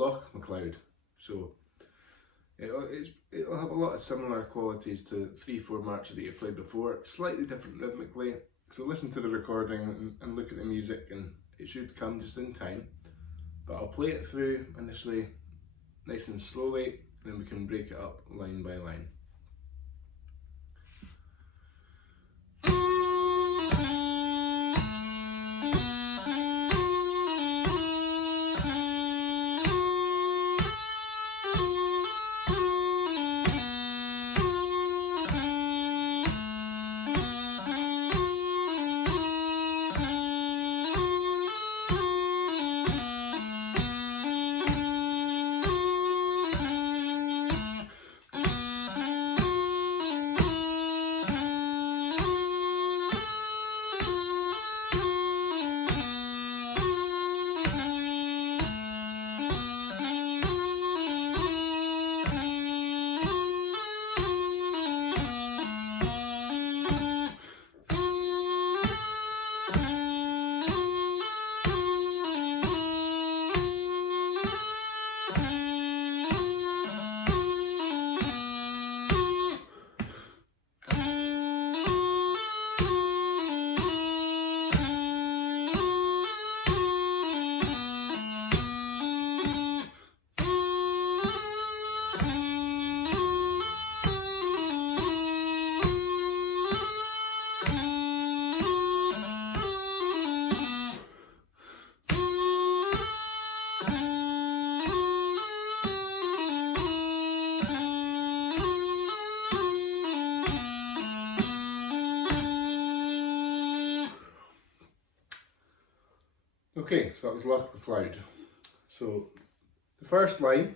Loch MacLeod. So it'll have a lot of similar qualities to 3/4 marches that you've played before, slightly different rhythmically. So listen to the recording and look at the music, and it should come just in time. But I'll play it through initially nice and slowly, and then we can break it up line by line. Okay, so that was Loch MacLeod. So the first line,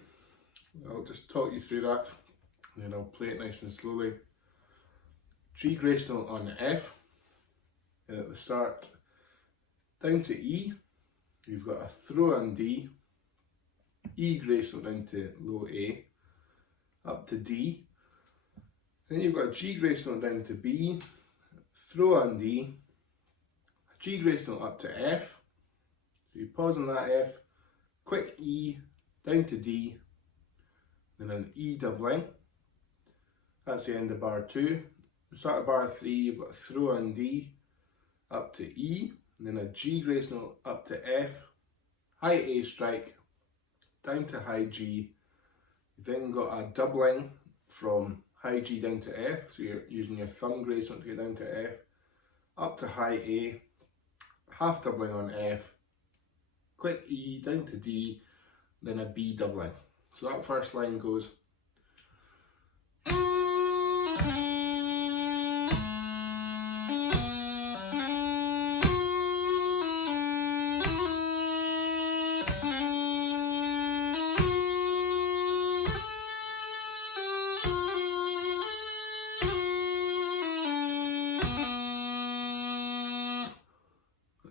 I'll just talk you through that, and then I'll play it nice and slowly. G grace note on F, and at the start, down to E, you've got a throw on D, E grace note down to low A, up to D, then you've got a G grace note down to B, throw on D, a G grace note up to F. So you pause on that F, quick E, down to D, then an E doubling. That's the end of bar 2. The start of bar 3, you've got a throw on D, up to E, and then a G grace note up to F, high A strike, down to high G. You've then got a doubling from high G down to F, so you're using your thumb grace note to get down to F, up to high A, half doubling on F, quick E down to D, then a B doubling. So that first line goes.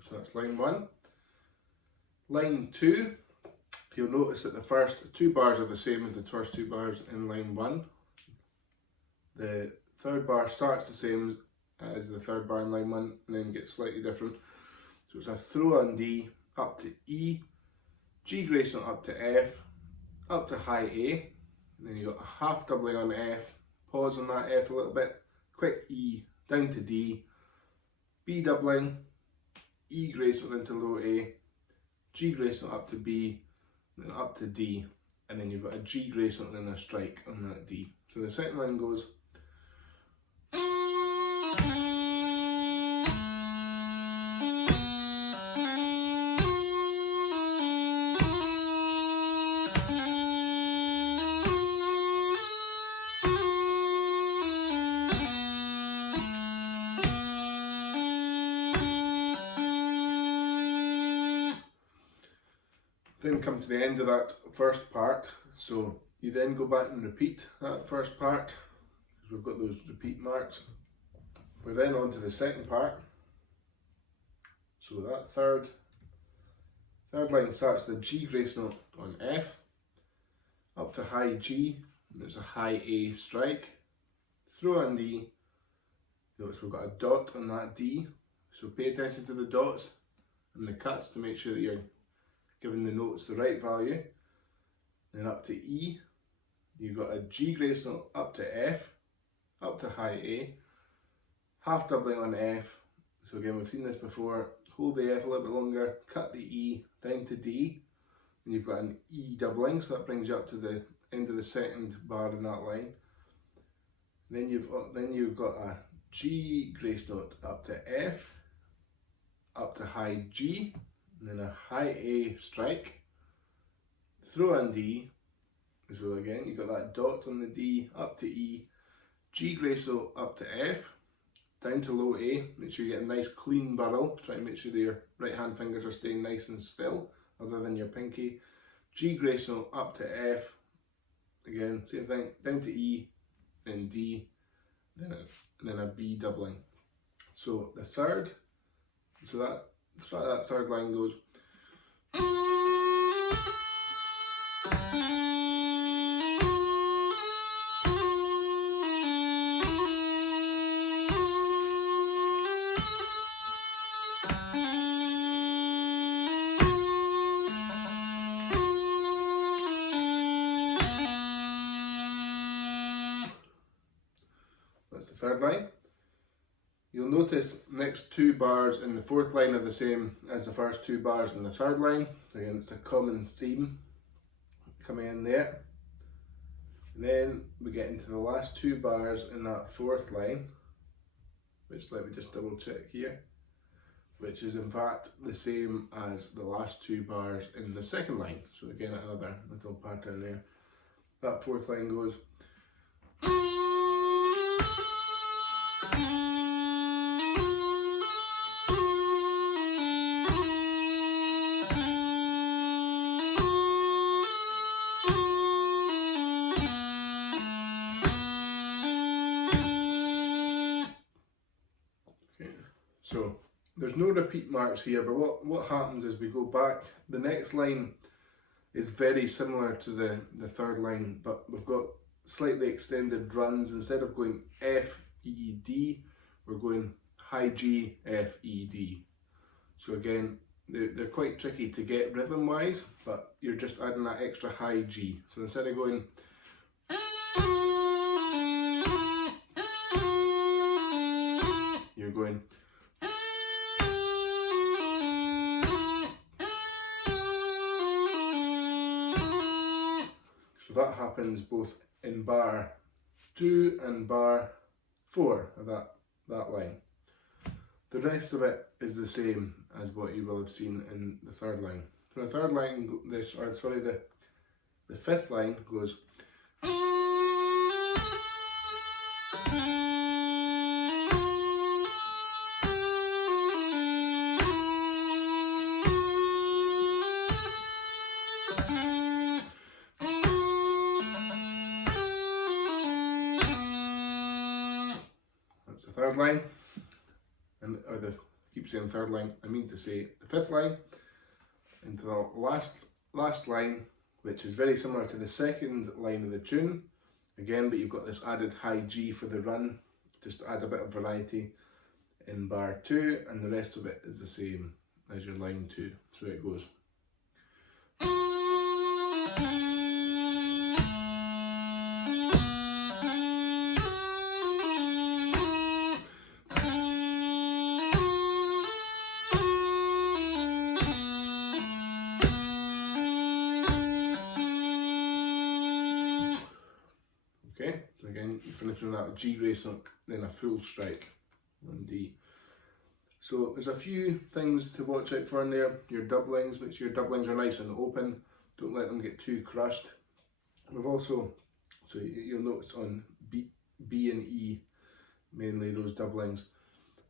So that's line 1. Line 2, you'll notice that the first 2 bars are the same as the first 2 bars in line 1. The third bar starts the same as the third bar in line 1 and then gets slightly different. So it's a throw on D, up to E, G grace note up to F, up to high A, and then you've got a half doubling on F, pause on that F a little bit, quick E, down to D, B doubling, E grace note into low A, G grace note up to B, then up to D, and then you've got a G grace note and then a strike on that D. So the second line goes. Then come to the end of that first part, so you then go back and repeat that first part, because we've got those repeat marks. We're then on to the second part, so that third line starts the G grace note on F, up to high G, there's a high A strike, throw on D, notice we've got a dot on that D, so pay attention to the dots and the cuts to make sure that you're giving the notes the right value. then up to E. You've got a G grace note up to F, up to high A, half doubling on F. So again, we've seen this before. Hold the F a little bit longer, cut the E down to D, and you've got an E doubling, so that brings you up to the end of the second bar in that line. Then you've got a G grace note up to F, up to high G, and then a high A strike, throw in D as well again. You've got that dot on the D, up to E, G grace note up to F, down to low A. Make sure you get a nice clean burl. Try and make sure that your right hand fingers are staying nice and still, other than your pinky. G grace note up to F, again same thing, down to E, then D, then a B doubling. So the third, so that start of that third line goes. That's the third line. You'll notice next two bars in the fourth line are the same as the first two bars in the third line. Again, it's a common theme coming in there. And then we get into the last two bars in that fourth line, which let me just double check here, which is in fact the same as the last two bars in the second line. So again, another little pattern there. That fourth line goes. So there's no repeat marks here, but what happens is we go back. The next line is very similar to the third line, but we've got slightly extended runs. Instead of going F, E, D, we're going high G, F, E, D. So again, they're quite tricky to get rhythm wise, but you're just adding that extra high G. So instead of going you're going. So that happens both in bar 2 and bar 4 of that line. The rest of it is the same as what you will have seen in the third line. So the third line, the fifth line goes. That's the third line, keep saying third line, I mean to say the fifth line, into the last line, which is very similar to the second line of the tune, again, but you've got this added high G for the run, just to add a bit of variety in bar 2, and the rest of it is the same as your line 2, so it goes. Okay, so again, you finish with that G grace note, then a full strike on D. So there's a few things to watch out for in there. Your doublings, make sure your doublings are nice and open. Don't let them get too crushed. We've also, so you'll notice on B and E, mainly those doublings.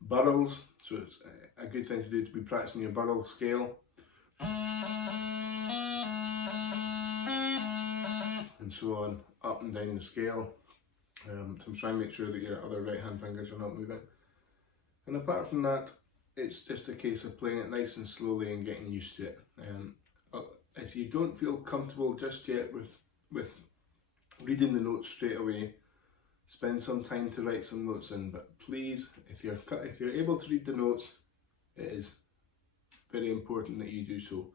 Burls, so it's a good thing to do to be practicing your burl scale. And so on, up and down the scale. So try and make sure that your other right hand fingers are not moving. And apart from that, it's just a case of playing it nice and slowly and getting used to it. If you don't feel comfortable just yet with reading the notes straight away, spend some time to write some notes in. But please, if you're able to read the notes, it is very important that you do so.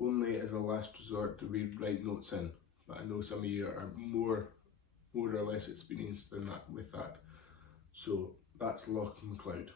Only as a last resort do we write notes in. but I know some of you are more or less experienced than that with that. So that's Loch MacLeod.